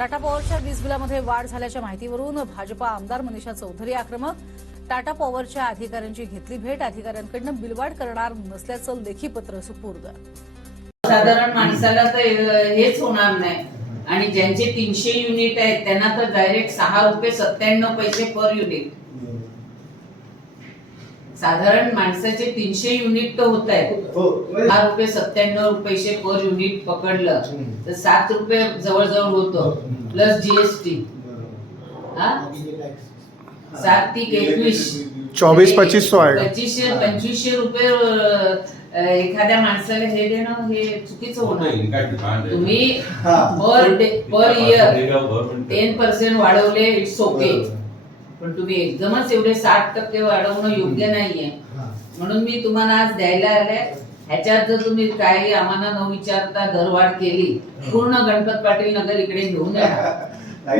टाटा पॉवरच्या वीज बिलामध्ये वाढ झाल्याच्या माहितीवरून भाजपा आमदार मनीषा चौधरी आक्रमक. टाटा पॉवरच्या अधिकाऱ्यांची घेतली भेट, अधिकाऱ्यांकडून बिलवाढ करणार नसल्याचं लेखी पत्र सुपूर्द. साधारण माणसाला तर हेच होणार नाही आणि ज्यांचे 300 युनिट आहेत त्यांना तर डायरेक्ट 6 रुपये 97 पर युनिट. साधारण माणसाचे 300 युनिट तर होत आहेत, 6 रुपये 97 पर युनिट पकडलं तर 7 रुपये जवळजवळ होतं प्लस जीएसटी. 7 × 21 24-25 आएगा. 2500 रुपये एखाद्या माणसाला हे देणं हे चुकीचं होणार. तुम्ही पर इयर 10% वाढवले, इट्स ओके, पण तुम्ही एकदमच एवढे 60% वाढवणं योग्य नाहीये. म्हणून मी तुम्हाला आज द्यायला आले. ह्याच्यात जर तुम्ही काही आम्हाला न विचारता दरवाढ केली, पूर्ण गणपत पाटील नगर इकडे घेऊन या.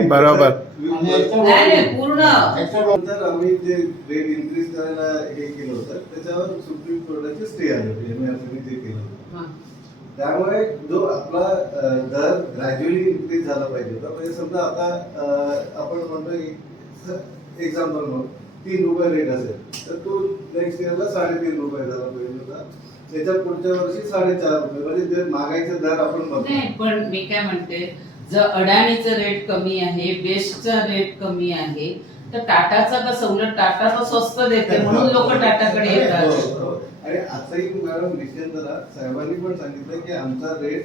बरोबर. नाही पूर्ण आम्ही जे रेट इन्क्रीज करायला हे केलं होतं त्याच्यावर सुप्रीम कोर्टाचे स्टे आले होते, MRC जे केलं होतं. त्यामुळे जो आपला दर ग्रॅज्युअली इन्क्रीज झाला पाहिजे होता. म्हणजे समजा आता आपण म्हणतो एक्झाम्पल म्हणून 3 रुपये रेट असेल तर तो नेक्स्ट इयरला 3.5 रुपये झाला पाहिजे होता. त्याच्या पुढच्या वर्षी 4.5 रुपये, म्हणजे जे महागाईचा दर आपण नाही. पण मी काय म्हणते, जर अडाणीचं रेट कमी आहे, बेस्टचा रेट कमी आहे, तर टाटाचा कसं, उलट टाटा तर स्वस्त देते म्हणून लोक टाटाकडे येतात. आणि आताही मॅडम निश्चिंतरा साहेबांनी पण सांगितलं की आमचा रेट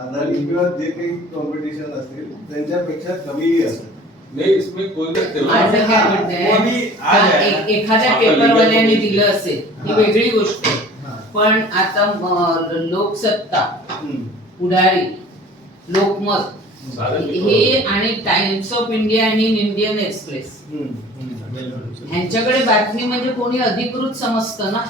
अदानी किंवा जे काही कॉम्पिटिशन असतील त्यांच्यापेक्षा कमीही असेल. माझं काय म्हणते, एखाद्या पेपरवाल्याने दिलं असेल ही वेगळी गोष्ट, पण आता लोकसत्ता, पुढारी, लोकमत हे आणि टाइम्स ऑफ इंडिया आणि इंडियन एक्सप्रेस ह्यांच्याकडे बातमी म्हणजे कोणी अधिकृत समजतं ना.